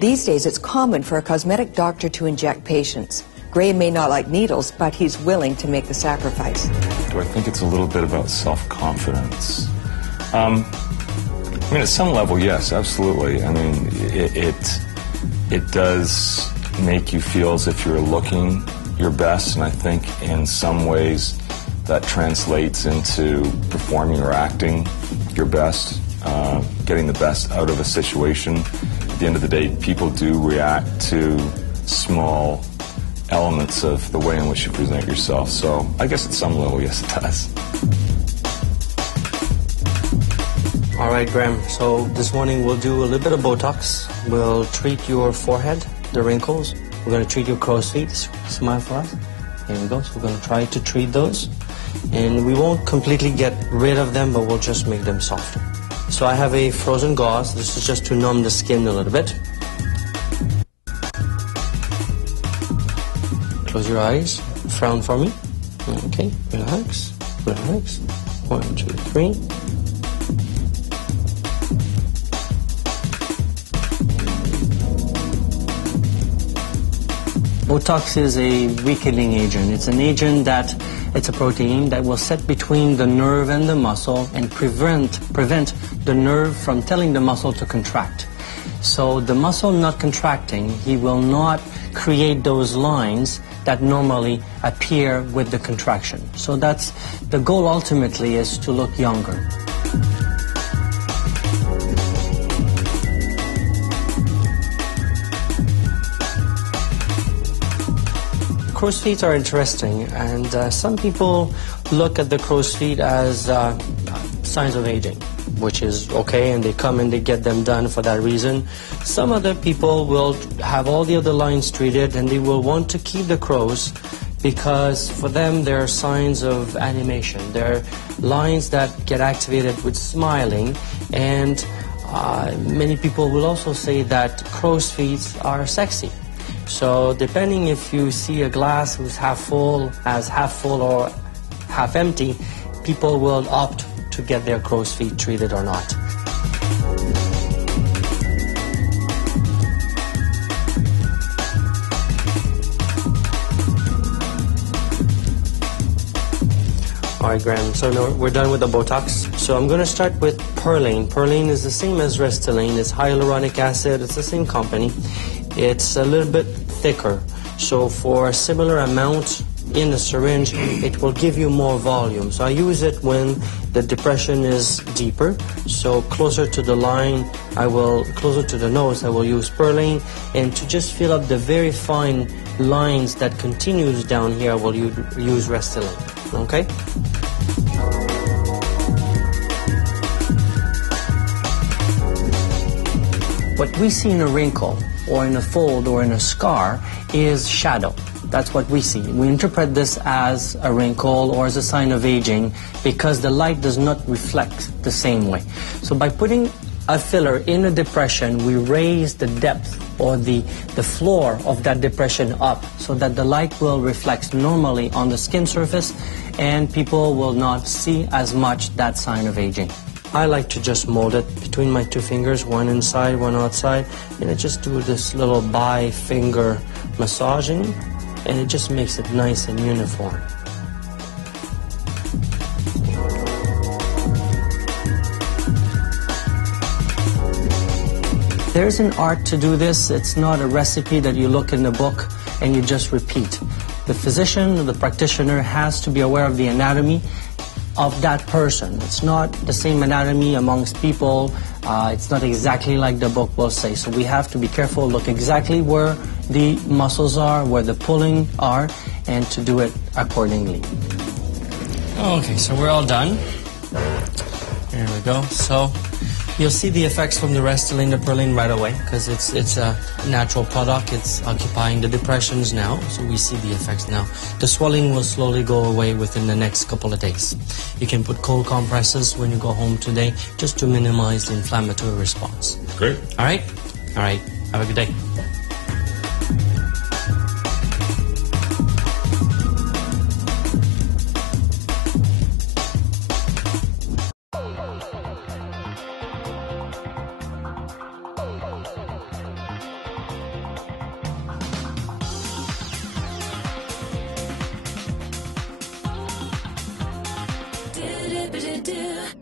These days, it's common for a cosmetic doctor to inject patients. Gray may not like needles, but he's willing to make the sacrifice. Do I think it's a little bit about self-confidence? I mean, at some level, yes, absolutely. I mean, it does make you feel as if you're looking your best, and I think in some ways that translates into performing or acting your best, getting the best out of a situation. At the end of the day, people do react to small elements of the way in which you present yourself. So I guess at some level, yes, it does. All right, Graham, so this morning we'll do a little bit of Botox. We'll treat your forehead, the wrinkles. We're going to treat your crow's feet. Smile for us. There we go. So we're going to try to treat those. And we won't completely get rid of them, but we'll just make them softer. So I have a frozen gauze. This is just to numb the skin a little bit. Close your eyes. Frown for me. Okay, relax, relax. 1, 2, 3. Botox is a weakening agent. It's an agent that, it's a protein that will sit between the nerve and the muscle and prevent the nerve from telling the muscle to contract. So the muscle not contracting, he will not create those lines that normally appear with the contraction. So that's the goal ultimately, is to look younger. Crow's feet are interesting, and some people look at the crow's feet as signs of aging, which is okay, and they come and they get them done for that reason. Some other people will have all the other lines treated, and they will want to keep the crows because for them they're signs of animation. They're lines that get activated with smiling, and many people will also say that crow's feet are sexy. So depending if you see a glass who's half full or half empty, people will opt to get their crow's feet treated or not. All right, Graham, so now we're done with the Botox. So I'm going to start with Perlane. Perlane is the same as Restylane. It's hyaluronic acid. It's the same company. It's a little bit thicker. So for a similar amount in the syringe, it will give you more volume. So I use it when the depression is deeper. So closer to the line, closer to the nose, I will use Perlane. And to just fill up the very fine lines that continues down here, I will use Restylane. Okay? What we see in a wrinkle, or in a fold, or in a scar, is shadow. That's what we see. We interpret this as a wrinkle or as a sign of aging because the light does not reflect the same way. So by putting a filler in a depression, we raise the depth or the floor of that depression up so that the light will reflect normally on the skin surface and people will not see as much that sign of aging. I like to just mold it between my two fingers, one inside, one outside, and I just do this little bi-finger massaging, and it just makes it nice and uniform. There's an art to do this. It's not a recipe that you look in the book and you just repeat. The physician, the practitioner has to be aware of the anatomy of that person. It's not the same anatomy amongst people. It's not exactly like the book will say. So we have to be careful, look exactly where the muscles are, where the pulling are, and to do it accordingly. Okay, so we're all done. There we go. So you'll see the effects from the Restylane, the Perlane right away because it's a natural product. It's occupying the depressions now, so we see the effects now. The swelling will slowly go away within the next couple of days. You can put cold compresses when you go home today just to minimize the inflammatory response. Great. All right? All right. Have a good day. do.